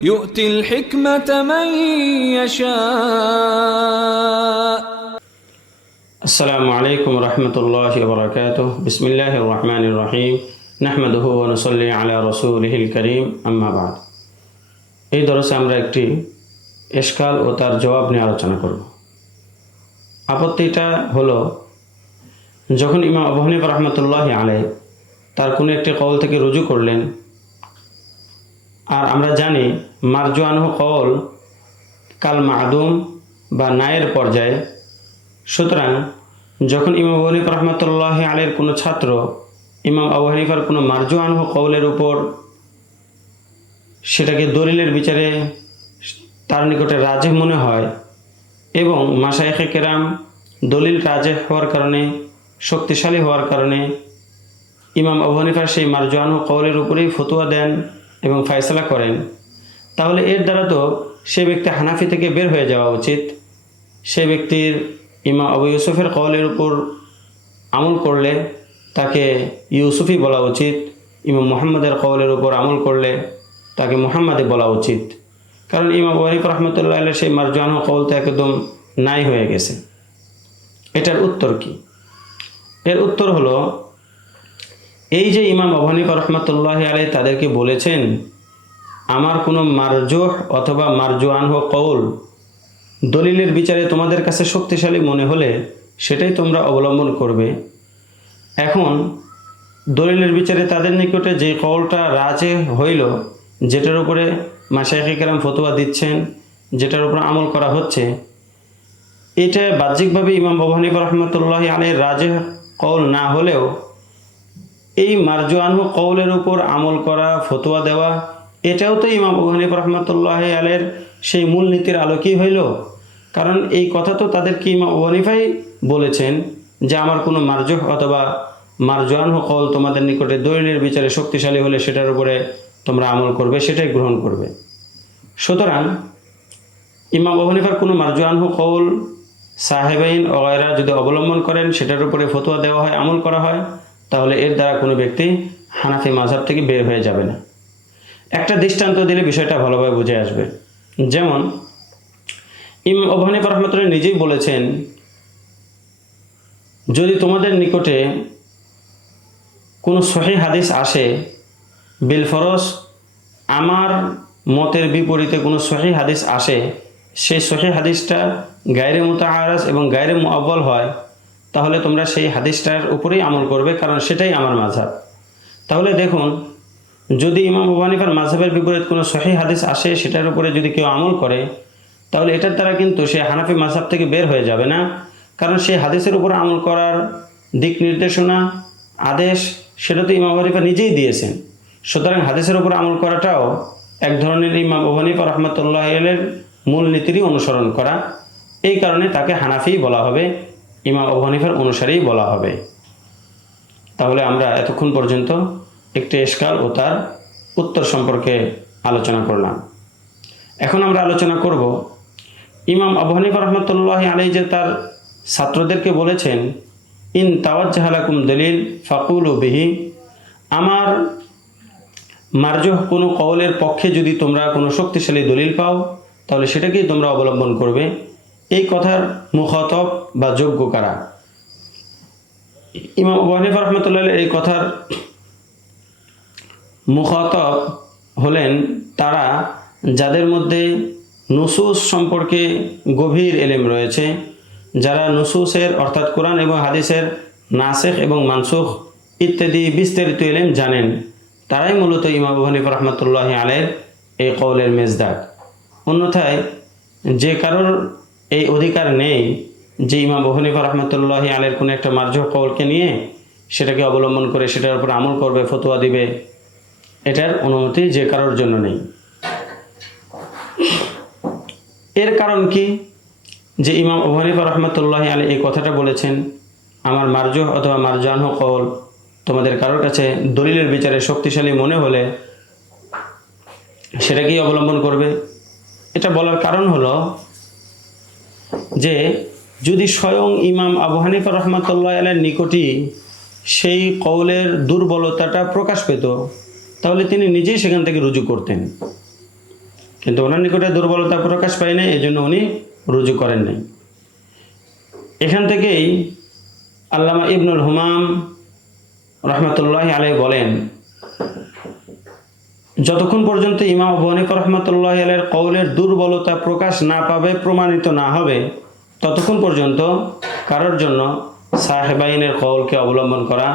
يؤتي الحكمة من يشاء. السلام عليكم ورحمة الله وبركاته. بسم الله الرحمن الرحيم. نحمده ونصلي على رسوله الكريم. أما بعد, এই দরসে আমরা একটি ইশকাল ও তার জবাব নিয়ে আলোচনা করব। আপত্তিটা হলো, যখন ইমাম আবু হানিফা রাহমাতুল্লাহি আলাইহি তার কোনো একটি কওল থেকে রুজু করলেন, আর আমরা জানি মারজু আনহু কওল কাল মাদুম বা নায়ের পর্যায়ে। সুতরাং যখন ইমাম আবু হানিফা রাহমাতুল্লাহি আলাইহির কোনো ছাত্র ইমাম আবু হানিফার কোনো মারজু আনহু কওলের উপর সেটাকে দলিলের বিচারে তার নিকটে রাজেহ মনে হয় এবং মাশায়েখে কেরাম দলিল রাজেহ হওয়ার কারণে, শক্তিশালী হওয়ার কারণে ইমাম আবু হানিফার সেই মারজু আনহু কওলের উপরেই ফতোয়া দেন এবং ফয়সালা করেন, তাহলে এর দ্বারা তো সে ব্যক্তি হানাফি থেকে বের হয়ে যাওয়া উচিত। সে ব্যক্তির ইমাম আবু ইউসুফের কওলের উপর আমল করলে তাকে ইউসুফি বলা উচিত, ইমাম মুহাম্মাদের কওলের উপর আমল করলে তাকে মুহাম্মাদি বলা উচিত। কারণ ইমাম আবু হানিফা রাহমাতুল্লাহি আলাইহি সেই মারজু আনহু কওল তো একদম নাই হয়ে গেছে। এটার উত্তর কি? এর উত্তর হলো, এই যে ইমাম আবু হানিফা রাহমাতুল্লাহি আলাইহি তাদেরকে বলেছেন আমার কোনো মারজুহ অথবা মারজু আনহু কওল দলিলের বিচারে তোমাদের কাছে শক্তিশালী মনে হলে সেটাই তোমরা অবলম্বন করবে। এখন দলিলের বিচারে তাদের নিকটে যে কওলটা রাজে হইল, যেটার উপরে মাশায়েখে কেরাম ফতোয়া দিচ্ছেন, যেটার উপর আমল করা হচ্ছে, এটা বাহ্যিকভাবে ইমাম আবু হানিফা রাহমাতুল্লাহি আলাইহির রাজে কওল না হলেও এই মারজু আনহু কওলের উপর আমল করা, ফতোয়া দেওয়া, এটাও তো ইমাম আবু হানিফা রাহমাতুল্লাহি আলাইহির সেই মূলনীতির আলোকেই হইল। কারণ এই কথা তো তাদেরকে ইমাম আবু হানিফাই বলেছেন যে আমার কোনো মারজুহ অথবা মারজু আনহু কওল তোমাদের নিকটে দলিলের বিচারে শক্তিশালী হলে সেটার উপরে তোমরা আমল করবে, সেটাই গ্রহণ করবে। সুতরাং ইমাম আবু হানিফার কোনো মারজু আনহু কওল সাহেবাইন ও গায়রা যদি অবলম্বন করেন, সেটার উপরে ফতোয়া দেওয়া হয়, আমল করা হয়, তাহলে এর দ্বারা কোনো ব্যক্তি হানাফি মাযহাব থেকে বের হয়ে যাবে না। একটা দৃষ্টান্ত দিলে বিষয়টা ভালোভাবে বুঝে আসবে। যেমন ইমাম আবু হানিফা রাহমাতুল্লাহি নিজেই বলেছেন, যদি তোমাদের নিকটে কোনো সহিহ হাদিস আসে, বিল ফরজ আমার মতের বিপরীতে কোনো সহিহ হাদিস আসে, সেই সহিহ হাদিসটা গায়রে মুতাআরাজ এবং গায়রে মুআব্বাল হয়, তাহলে তোমরা সেই হাদিসটার উপরেই আমল করবে, কারণ সেটাই আমার মাযহাব। তাহলে দেখুন, যদি ইমাম আবু হানিফার মাযহাবের বিপরীত কোনো সহিহ হাদিস আসে, সেটার উপরে যদি কেউ আমল করে, তাহলে এটার দ্বারা কিন্তু সে হানাফি মাযহাব থেকে বের হয়ে যাবে না, কারণ সেই হাদিসের উপর আমল করার দিক নির্দেশনা, আদেশ, সেটা তো ইমাম আবু হানিফা নিজেই দিয়েছেন। সুতরাং হাদিসের উপর আমল করাটাও এক ধরনের ইমাম আবু হানিফা রাহমাতুল্লাহি আলাইহির মূলনীতিরই অনুসরণ করা। এই কারণে তাকে হানাফি বলা হবে, ইমাম আবু হানিফার অনুসারীই বলা হবে। তাহলে আমরা এতক্ষণ পর্যন্ত একটি ইশকাল ও তার উত্তর সম্পর্কে আলোচনা করলাম। এখন আমরা আলোচনা করব ইমাম আবু হানিফা রাহমাতুল্লাহি আলাইহি যে তার ছাত্রদেরকে বলেছেন, ইন তাওয়াজ্জাহা লাকুম দলিল ফাকুলু বিহি, আমার মারজুহ কোনো কওলের পক্ষে যদি তোমরা কোনো শক্তিশালী দলিল পাও, তাহলে সেটাকেই তোমরা অবলম্বন করবে। এই কথার মুখাতব বা যোগ্য কারা? ইমাম আবু হানিফা রাহমাতুল্লাহি আলাইহি এই কথার মুখাতব হলেন তারা যাদের মধ্যে নুসুস সম্পর্কে গভীর ইলম রয়েছে, যারা নুসুসের অর্থাৎ কোরআন এবং হাদিসের নাসিখ এবং মানসুখ ইত্যাদি বিস্তারিত ইলম জানেন। তারাই মূলত ইমাম আবু হানিফা রাহমাতুল্লাহি আলাইহির এই কওলের মেজদাক। অন্যথায় যে কারোর এই অধিকার নেই যে ইমাম আবু হানিফা রাহমাতুল্লাহি আলাইহির কোনো একটা মারজুহ কওলকে নিয়ে সেটাকে অবলম্বন করে সেটার উপর আমল করবে, ফতোয়া দিবে, এটার অনুমতি যে কারোর জন্য নেই। এর কারণ কি? যে ইমাম আবু হানিফা রাহমাতুল্লাহি আলাইহি এই কথাটা বলেছেন, আমার মারজুহ অথবা মারজু আনহু কওল তোমাদের কারোর কাছে দলিলের বিচারে শক্তিশালী মনে হলে সেটাকেই অবলম্বন করবে। এটা বলার কারণ হলো যে যদি স্বয়ং ইমাম আবু হানিফা রাহমাতুল্লাহি আলাইহির নিকটই সেই কওলের দুর্বলতাটা প্রকাশ পেত, তাহলে তিনি নিজেই সেখান থেকে রুজু করতেন। কিন্তু ওনার নিকটে দুর্বলতা প্রকাশ পায় নাই, এই জন্য উনি রুজু করেন নাই। এখান থেকেই আল্লামা ইবনুল হুমাম রহমতুল্লাহি আলাইহি বলেন, যতক্ষণ পর্যন্ত ইমাম আবু হানিফা রহমতুল্লাহি আলাইহির কওলের দুর্বলতা প্রকাশ না পাবে, প্রমাণিত না হবে, ততক্ষণ পর্যন্ত কারোর জন্য সাহেবাইনের কওলকে অবলম্বন করা,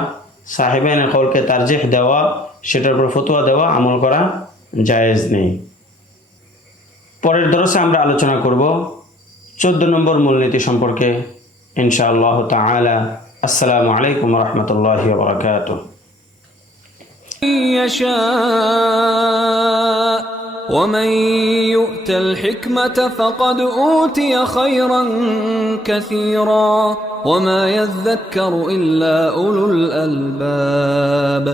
সাহেবাইনের কওলকে তারজিহ দেওয়া, সেটার উপর ফতোয়া দেওয়া, আমল করা জায়েজ নেই। পরের দরসে আমরা আলোচনা করব 14 নম্বর মূলনীতি সম্পর্কে ইনশাআল্লাহ তাআলা। আসসালামু আলাইকুম ওয়া রাহমাতুল্লাহি ওয়া বারাকাতুহু। يشاء ومن يؤت الحكمة فقد أوتي خيرا كثيرا وما يذكر إلا أولو الألباب